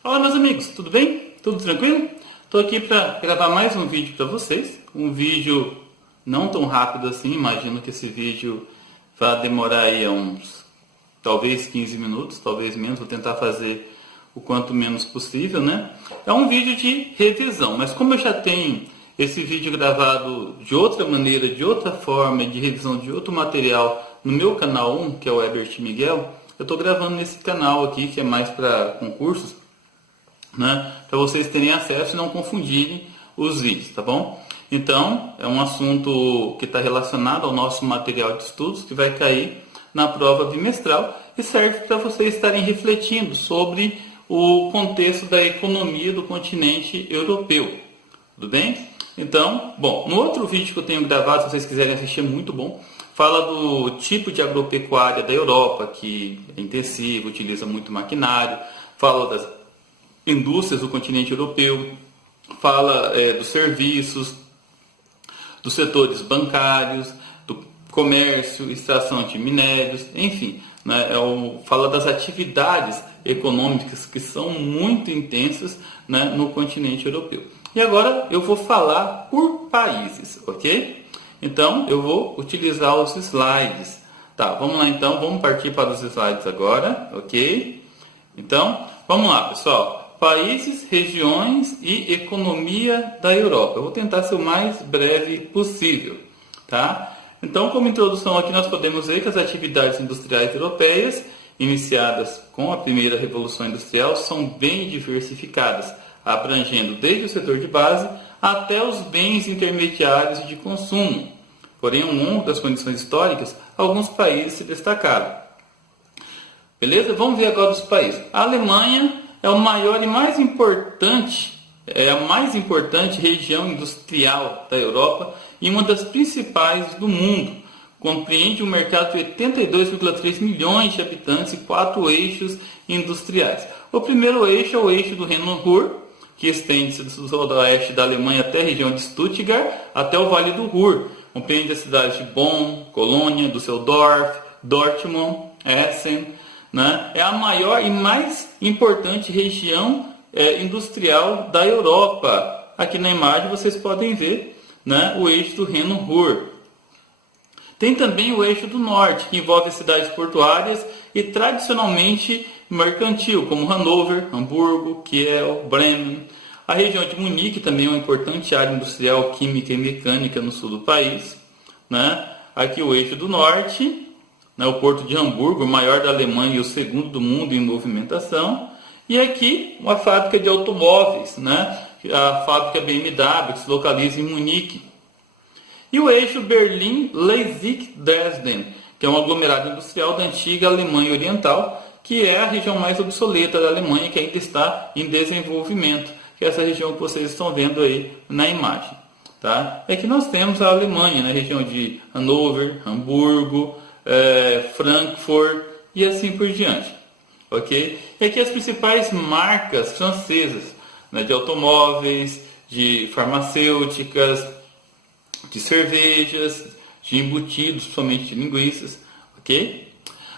Fala meus amigos, tudo bem? Tudo tranquilo? Estou aqui para gravar mais um vídeo para vocês. Um vídeo não tão rápido assim, imagino que esse vídeo vai demorar aí uns talvez 15 minutos, talvez menos, vou tentar fazer o quanto menos possível, né? É um vídeo de revisão, mas como eu já tenho esse vídeo gravado de outra maneira, de outra forma, de revisão de outro material no meu canal 1, que é o Herbert Miguel, eu estou gravando nesse canal aqui, que é mais para concursos, né, para vocês terem acesso e não confundirem os vídeos, tá bom? Então, é um assunto que está relacionado ao nosso material de estudos, que vai cair na prova bimestral e serve para vocês estarem refletindo sobre o contexto da economia do continente europeu, tudo bem? Então, bom, no outro vídeo que eu tenho gravado, se vocês quiserem assistir, é muito bom, fala do tipo de agropecuária da Europa, que é intensivo, utiliza muito maquinário, fala das indústrias do continente europeu, fala dos serviços, dos setores bancários, do comércio, extração de minérios, enfim, né, fala das atividades econômicas que são muito intensas, né, no continente europeu. E agora eu vou falar por países, ok? Então eu vou utilizar os slides. Tá, vamos lá então, vamos partir para os slides agora, ok? Então, vamos lá pessoal. Países, regiões e economia da Europa. Eu vou tentar ser o mais breve possível, tá? Então, como introdução aqui, nós podemos ver que as atividades industriais europeias, iniciadas com a primeira Revolução Industrial, são bem diversificadas, abrangendo desde o setor de base até os bens intermediários de consumo. Porém, ao longo das condições históricas, alguns países se destacaram. Beleza? Vamos ver agora os países. A Alemanha é o maior e mais importante, é a mais importante região industrial da Europa e uma das principais do mundo. Compreende um mercado de 82,3 milhões de habitantes e 4 eixos industriais. O primeiro eixo é o eixo do Reno-Ruhr, que estende-se do sudoeste da Alemanha até a região de Stuttgart, até o Vale do Ruhr. Compreende as cidades de Bonn, Colônia, Düsseldorf, Dortmund, Essen. Né? É a maior e mais importante região industrial da Europa. Aqui na imagem vocês podem ver, né, o eixo do Reno-Ruhr. Tem também o eixo do norte, que envolve cidades portuárias e tradicionalmente mercantil, como Hannover, Hamburgo, Kiel, Bremen. A região de Munique também é uma importante área industrial, química e mecânica no sul do país. Né? Aqui o eixo do norte, né, o porto de Hamburgo, o maior da Alemanha e o segundo do mundo em movimentação. E aqui uma fábrica de automóveis, né, a fábrica BMW, que se localiza em Munique. E o eixo Berlim-Leipzig-Dresden, que é um aglomerado industrial da antiga Alemanha Oriental, que é a região mais obsoleta da Alemanha, que ainda está em desenvolvimento, que é essa região que vocês estão vendo aí na imagem. Tá? Aqui nós temos a Alemanha, na região de Hannover, Hamburgo, Frankfurt e assim por diante. Ok? E aqui as principais marcas francesas, né, de automóveis, de farmacêuticas, de cervejas, de embutidos, somente de linguiças. Ok?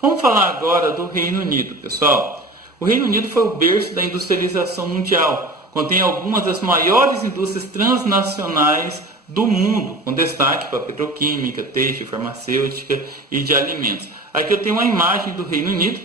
Vamos falar agora do Reino Unido, pessoal. O Reino Unido foi o berço da industrialização mundial. Contém algumas das maiores indústrias transnacionais do mundo, com destaque para petroquímica, têxtil, farmacêutica e de alimentos. Aqui eu tenho uma imagem do Reino Unido,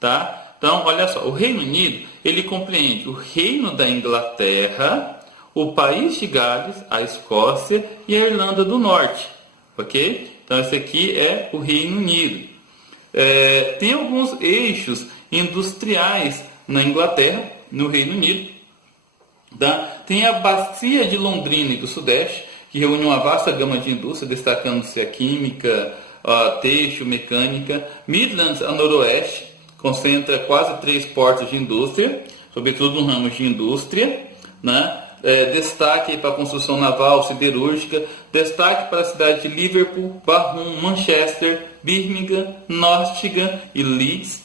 tá? Então, olha só, o Reino Unido, ele compreende o Reino da Inglaterra, o País de Gales, a Escócia e a Irlanda do Norte, ok? Então, esse aqui é o Reino Unido. Tem alguns eixos industriais na Inglaterra, no Reino Unido, tá? Tem a Bacia de Londrina e do Sudeste, que reúne uma vasta gama de indústria, destacando-se a química, a têxtil, mecânica. Midlands, a noroeste, concentra quase 3 portos de indústria, sobretudo no ramo de indústria. Né? Destaque para a construção naval, siderúrgica. Destaque para a cidade de Liverpool, Barroom, Manchester, Birmingham, Nottingham e Leeds.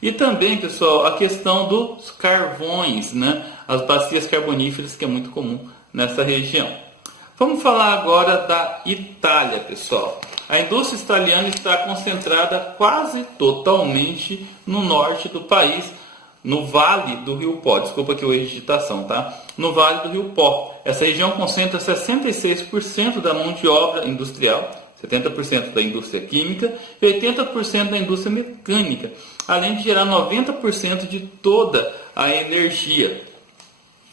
E também, pessoal, a questão dos carvões, né? As bacias carboníferas, que é muito comum nessa região. Vamos falar agora da Itália, pessoal. A indústria italiana está concentrada quase totalmente no norte do país, no Vale do Rio Pó. Desculpa aqui o erro de digitação, tá? No Vale do Rio Pó. Essa região concentra 66% da mão de obra industrial, 70% da indústria química e 80% da indústria mecânica, além de gerar 90% de toda a energia.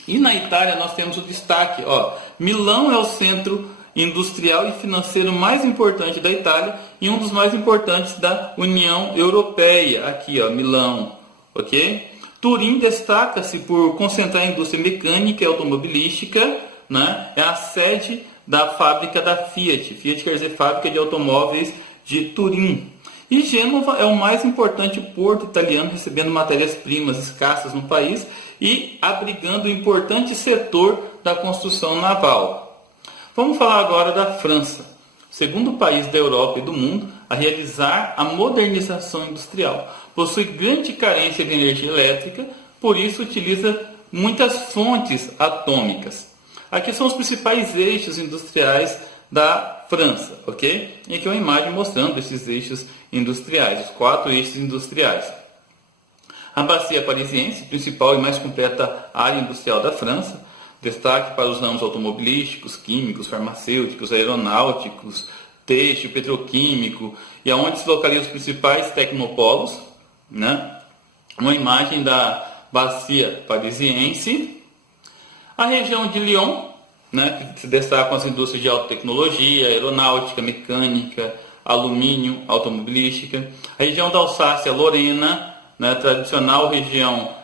E na Itália nós temos o destaque, ó, Milão é o centro industrial e financeiro mais importante da Itália e um dos mais importantes da União Europeia. Aqui, ó, Milão, ok? Turim destaca-se por concentrar a indústria mecânica e automobilística, né? É a sede da fábrica da Fiat. Fiat quer dizer fábrica de automóveis de Turim. E Gênova é o mais importante porto italiano, recebendo matérias-primas escassas no país e abrigando o importante setor da construção naval. Vamos falar agora da França, segundo país da Europa e do mundo a realizar a modernização industrial. Possui grande carência de energia elétrica, por isso utiliza muitas fontes atômicas. Aqui são os principais eixos industriais da França, ok? E aqui é uma imagem mostrando esses eixos industriais, os 4 eixos industriais. A bacia parisiense, principal e mais completa área industrial da França, destaque para os ramos automobilísticos, químicos, farmacêuticos, aeronáuticos, têxtil, petroquímico, e aonde se localizam os principais tecnopolos, né? Uma imagem da bacia parisiense. A região de Lyon, né, que se destacam as indústrias de alta tecnologia, aeronáutica, mecânica, alumínio, automobilística. A região da Alsácia-Lorena, né, tradicional região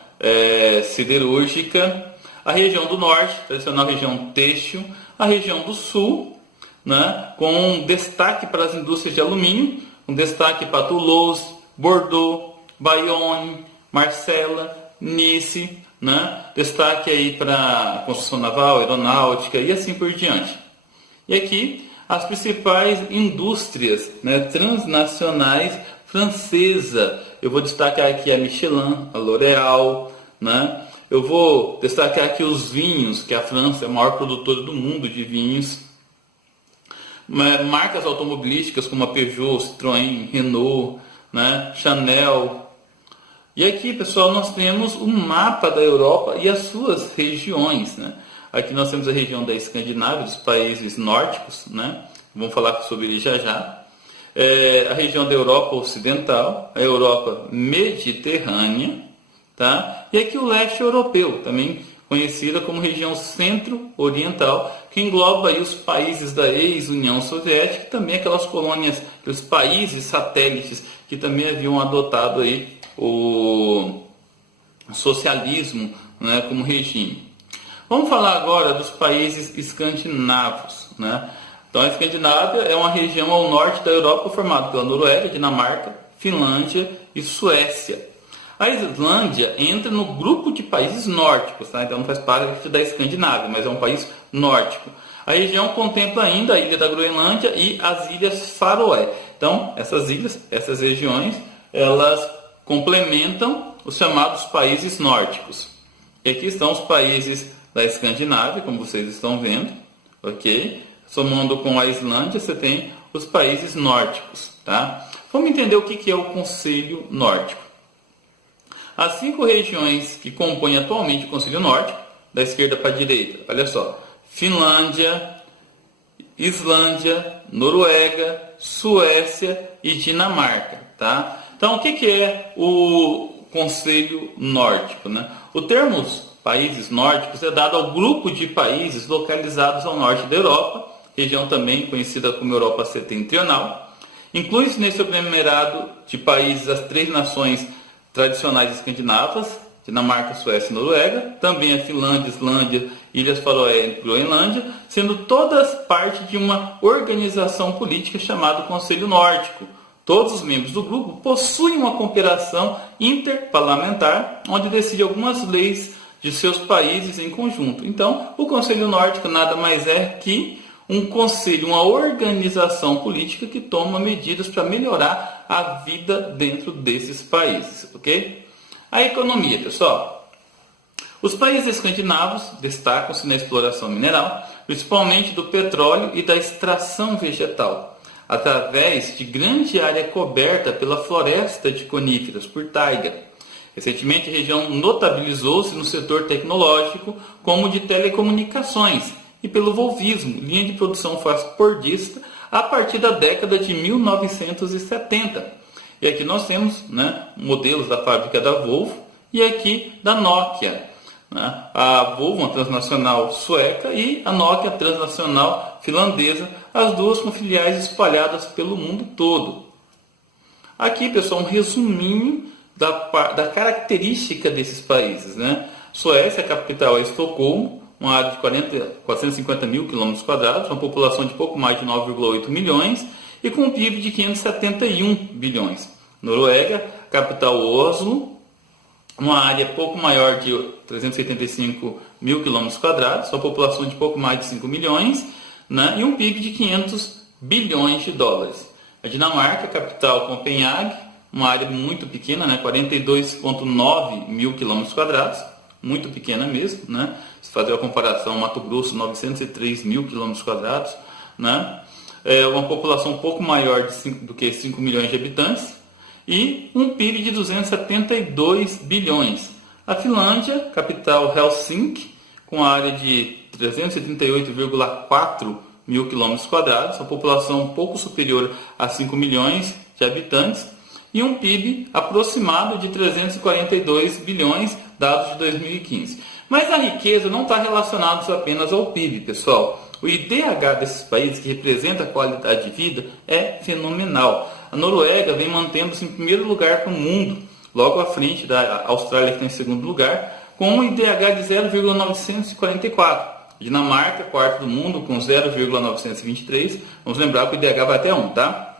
siderúrgica. A região do Norte, tradicional região têxtil. A região do Sul, né, com destaque para as indústrias de alumínio, com destaque para Toulouse, Bordeaux, Bayonne, Marsella, Nice, né? Destaque aí para construção naval, aeronáutica e assim por diante. E aqui as principais indústrias, né, transnacionais francesa. Eu vou destacar aqui a Michelin, a L'Oréal, né? Eu vou destacar aqui os vinhos, que a França é a maior produtora do mundo de vinhos. Marcas automobilísticas como a Peugeot, Citroën, Renault, né, Chanel. E aqui, pessoal, nós temos um mapa da Europa e as suas regiões, né? Aqui nós temos a região da Escandinávia, dos países nórdicos, né? Vamos falar sobre ele já já. A região da Europa Ocidental, a Europa Mediterrânea, tá? E aqui o leste europeu, também conhecida como região centro-oriental, que engloba aí os países da ex-União Soviética e também aquelas colônias, aqueles países satélites que também haviam adotado aí o socialismo, né, como regime. Vamos falar agora dos países escandinavos, né? Então a Escandinávia é uma região ao norte da Europa formada pela Noruega, Dinamarca, Finlândia e Suécia. A Islândia entra no grupo de países nórdicos, tá? Então não faz parte da Escandinávia, mas é um país nórdico. A região contempla ainda a ilha da Groenlândia e as ilhas Faroé. Então essas ilhas, essas regiões, elas complementam os chamados países nórdicos. E aqui estão os países da Escandinávia, como vocês estão vendo, ok? Somando com a Islândia, você tem os países nórdicos, tá? Vamos entender o que é o Conselho Nórdico. As 5 regiões que compõem atualmente o Conselho Nórdico, da esquerda para a direita, olha só: Finlândia, Islândia, Noruega, Suécia e Dinamarca, tá? Então, o que é o Conselho Nórdico, né? O termo países nórdicos é dado ao grupo de países localizados ao norte da Europa, região também conhecida como Europa Setentrional. Inclui-se nesse aglomerado de países as 3 nações tradicionais escandinavas, Dinamarca, Suécia e Noruega, também a Finlândia, Islândia, Ilhas Faroé e Groenlândia, sendo todas parte de uma organização política chamada Conselho Nórdico. Todos os membros do grupo possuem uma cooperação interparlamentar, onde decide algumas leis de seus países em conjunto. Então, o Conselho Nórdico nada mais é que um conselho, uma organização política que toma medidas para melhorar a vida dentro desses países, ok? A economia, pessoal. Os países escandinavos destacam-se na exploração mineral, principalmente do petróleo e da extração vegetal, através de grande área coberta pela floresta de coníferas, por taiga. Recentemente, a região notabilizou-se no setor tecnológico, como de telecomunicações, e pelo volvismo, linha de produção fordista, a partir da década de 1970. E aqui nós temos, né, modelos da fábrica da Volvo e aqui da Nokia. Né? A Volvo, uma transnacional sueca, e a Nokia, transnacional finlandesa, as duas com filiais espalhadas pelo mundo todo. Aqui, pessoal, um resuminho da característica desses países. Né? Suécia, a capital é Estocolmo, uma área de 450 mil km², uma população de pouco mais de 9,8 milhões e com um PIB de 571 bilhões. Noruega, capital Oslo, uma área pouco maior de 385 mil km², uma população de pouco mais de 5 milhões, né? E um PIB de 500 bilhões de dólares. A Dinamarca, capital Copenhague, uma área muito pequena, né? 42,9 mil km², muito pequena mesmo, né? Se fazer a comparação, Mato Grosso, 903 mil km², né? Uma população um pouco maior do que 5 milhões de habitantes e um PIB de 272 bilhões. A Finlândia, capital Helsinki, com a área de 338,4 mil km², uma população um pouco superior a 5 milhões de habitantes e um PIB aproximado de 342 bilhões, dados de 2015. Mas a riqueza não está relacionada apenas ao PIB, pessoal. O IDH desses países, que representa a qualidade de vida, é fenomenal. A Noruega vem mantendo-se em primeiro lugar para o mundo, logo à frente da Austrália, que está em segundo lugar, com um IDH de 0,944. Dinamarca, quarto do mundo, com 0,923. Vamos lembrar que o IDH vai até 1, tá?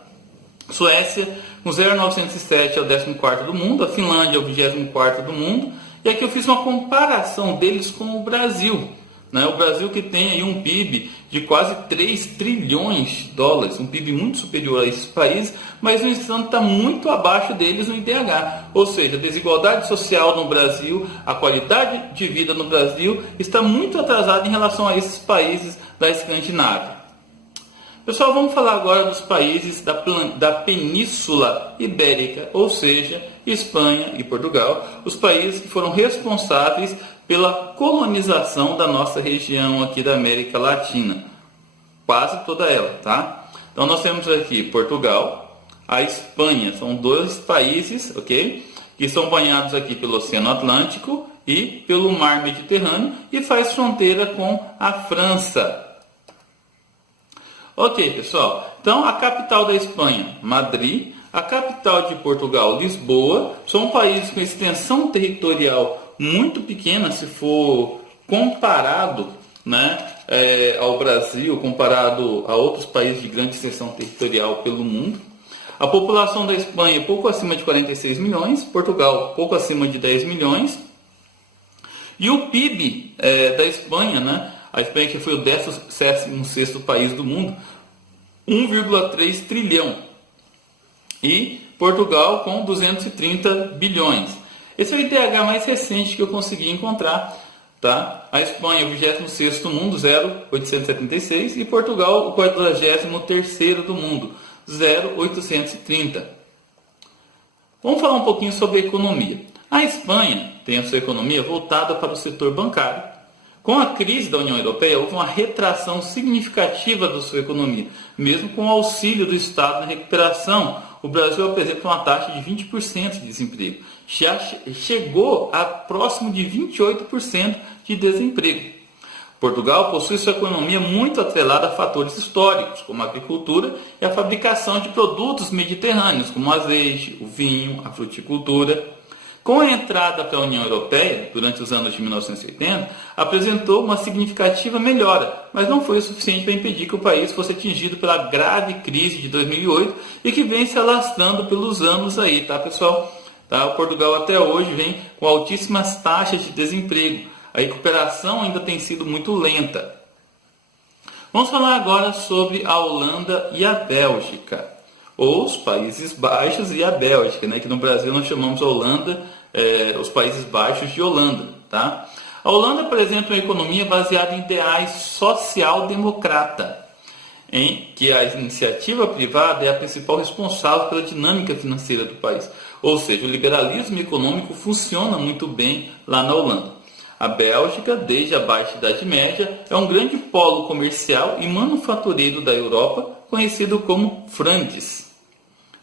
Suécia, com 0,907 é o 14º do mundo. A Finlândia é o 24º do mundo. E aqui eu fiz uma comparação deles com o Brasil. Né? O Brasil, que tem aí um PIB de quase 3 trilhões de dólares, um PIB muito superior a esses países, mas no entanto está muito abaixo deles no IDH. Ou seja, a desigualdade social no Brasil, a qualidade de vida no Brasil está muito atrasada em relação a esses países da Escandinávia. Pessoal, vamos falar agora dos países da Península Ibérica, ou seja, Espanha e Portugal, os países que foram responsáveis pela colonização da nossa região aqui da América Latina, quase toda ela, tá? Então nós temos aqui Portugal, a Espanha, são dois países, ok? Que são banhados aqui pelo Oceano Atlântico e pelo Mar Mediterrâneo e faz fronteira com a França. Ok, pessoal, então a capital da Espanha, Madrid, a capital de Portugal, Lisboa, são países com extensão territorial muito pequena se for comparado, né, ao Brasil, comparado a outros países de grande extensão territorial pelo mundo. A população da Espanha é pouco acima de 46 milhões, Portugal pouco acima de 10 milhões. E o PIB da Espanha, né, a Espanha, que foi o 16º país do mundo, 1,3 trilhão. E Portugal com 230 bilhões. Esse é o IDH mais recente que eu consegui encontrar. Tá? A Espanha, o 26º do mundo, 0,876. E Portugal, o 43º do mundo, 0,830. Vamos falar um pouquinho sobre a economia. A Espanha tem a sua economia voltada para o setor bancário. Com a crise da União Europeia, houve uma retração significativa da sua economia, mesmo com o auxílio do Estado na recuperação. O Brasil apresenta uma taxa de 20% de desemprego. Já chegou a próximo de 28% de desemprego. Portugal possui sua economia muito atrelada a fatores históricos, como a agricultura e a fabricação de produtos mediterrâneos, como o azeite, o vinho, a fruticultura. Com a entrada para a União Europeia, durante os anos de 1980, apresentou uma significativa melhora, mas não foi o suficiente para impedir que o país fosse atingido pela grave crise de 2008 e que vem se alastrando pelos anos aí, tá, pessoal? Tá? O Portugal até hoje vem com altíssimas taxas de desemprego. A recuperação ainda tem sido muito lenta. Vamos falar agora sobre a Holanda e a Bélgica, ou os Países Baixos e a Bélgica, né? Que no Brasil nós chamamos a Holanda, os Países Baixos de Holanda. Tá? A Holanda apresenta uma economia baseada em ideais social-democrata, em que a iniciativa privada é a principal responsável pela dinâmica financeira do país. Ou seja, o liberalismo econômico funciona muito bem lá na Holanda. A Bélgica, desde a Baixa Idade Média, é um grande polo comercial e manufatureiro da Europa, conhecido como Flandres.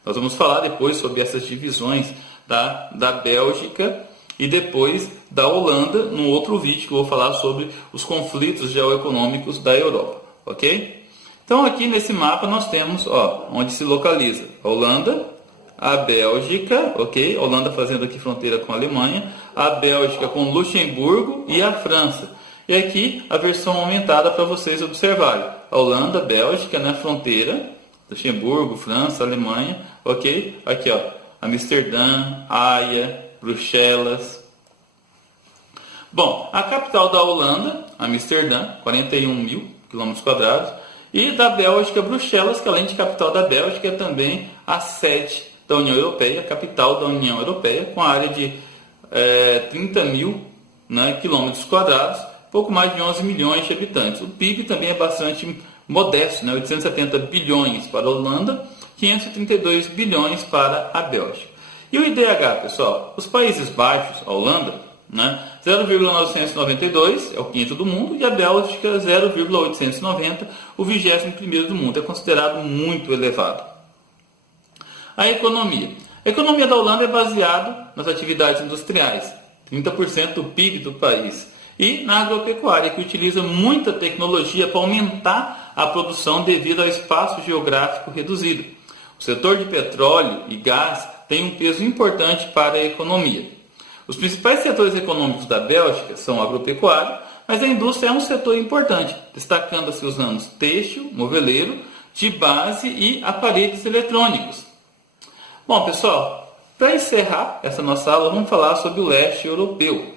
Nós vamos falar depois sobre essas divisões da Bélgica e depois da Holanda, num outro vídeo que eu vou falar sobre os conflitos geoeconômicos da Europa, ok? Então aqui nesse mapa nós temos onde se localiza a Holanda, a Bélgica, ok? A Holanda fazendo aqui fronteira com a Alemanha, a Bélgica com Luxemburgo e a França. E aqui a versão aumentada para vocês observarem. A Holanda, Bélgica, né, fronteira, Luxemburgo, França, Alemanha, ok? Aqui, Amsterdã, Haia, Bruxelas. Bom, a capital da Holanda, Amsterdã, 41 mil km², e da Bélgica, Bruxelas, que além de capital da Bélgica, é também a sede da União Europeia, a capital da União Europeia, com a área de 30 mil, né, km², pouco mais de 11 milhões de habitantes. O PIB também é bastante modesto, né, 870 bilhões para a Holanda, 532 bilhões para a Bélgica. E o IDH, pessoal? Os Países Baixos, a Holanda, né, 0,992, é o quinto do mundo, e a Bélgica 0,890, o 21º do mundo. É considerado muito elevado. A economia. A economia da Holanda é baseada nas atividades industriais, 30% do PIB do país, e na agropecuária, que utiliza muita tecnologia para aumentar a produção devido ao espaço geográfico reduzido. O setor de petróleo e gás tem um peso importante para a economia. Os principais setores econômicos da Bélgica são o agropecuário, mas a indústria é um setor importante, destacando-se os ramos têxtil, moveleiro, de base e aparelhos eletrônicos. Bom, pessoal, para encerrar essa nossa aula, vamos falar sobre o leste europeu.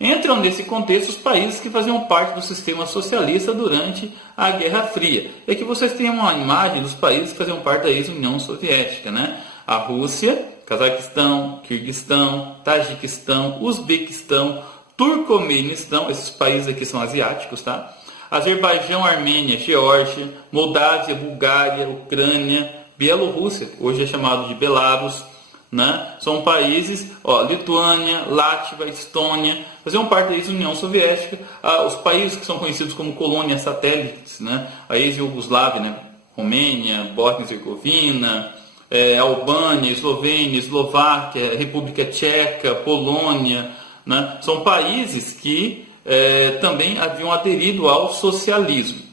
Entram nesse contexto os países que faziam parte do sistema socialista durante a Guerra Fria. E aqui vocês têm uma imagem dos países que faziam parte da ex-União Soviética, né? A Rússia, Cazaquistão, Quirguistão, Tajiquistão, Uzbequistão, Turcomenistão, esses países aqui são asiáticos, tá? Azerbaijão, Armênia, Geórgia, Moldávia, Bulgária, Ucrânia, Bielorrússia, hoje é chamado de Belarus, né? São países, Lituânia, Látvia, Estônia, faziam parte da ex-União Soviética. Os países que são conhecidos como colônias satélites, né? A ex-Iugoslávia, né? Romênia, Bósnia e Herzegovina, Albânia, Eslovênia, Eslováquia, República Tcheca, Polônia, né? São países que também haviam aderido ao socialismo.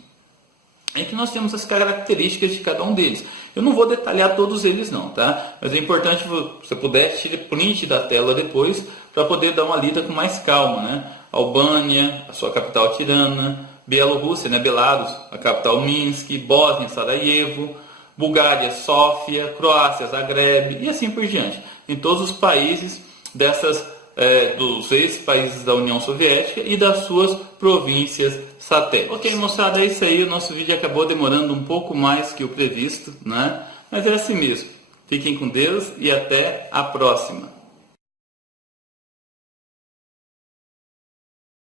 É que nós temos as características de cada um deles. Eu não vou detalhar todos eles não, tá? Mas é importante que você puder tirar print da tela depois para poder dar uma lida com mais calma, né? Albânia, a sua capital Tirana, Bielorrússia, né? Belarus, a capital Minsk, Bósnia, Sarajevo, Bulgária, Sófia, Croácia, Zagreb e assim por diante. Em todos os países dos ex-países da União Soviética e das suas províncias satélites. Ok, moçada, é isso aí. O nosso vídeo acabou demorando um pouco mais que o previsto, né? Mas é assim mesmo. Fiquem com Deus e até a próxima.